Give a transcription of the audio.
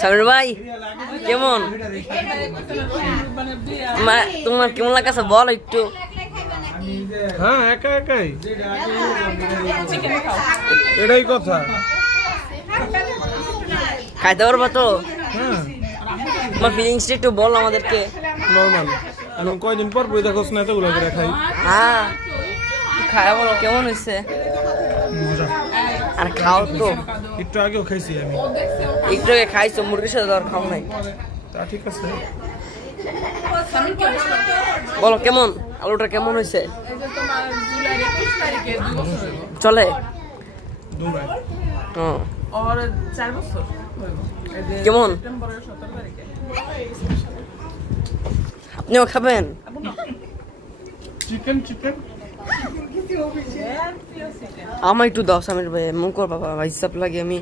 সামির ভাই কেমন তোমার কেমন লাগছে বল একটু। হ্যাঁ একা একাই এটাই কথা। খাইতে পারবা তো? হ্যাঁ তোমার ফিলিংসটা একটু বল আমাদেরকে। নর্মাল। এখন কয়দিন পর বই দেখোস না এতগুলো করে খাই। হ্যাঁ খায় বলো কেমন হয়েছে? মজা। আর খাও তো। একটু আগেও খাইছি আমি। একটু আগে খাইছো, মুরগির সাথে আর খাও নাই। তা ঠিক আছে। বলো কেমন আলুটা কেমন হয়েছে? চলে দুবাই হ্যাঁ। কেমন আপনিও খাবেন? চিকেন চিকেন আমার একটু দাও সামির ভাই, মুখ বাবা ভাই হিসাব লাগে আমি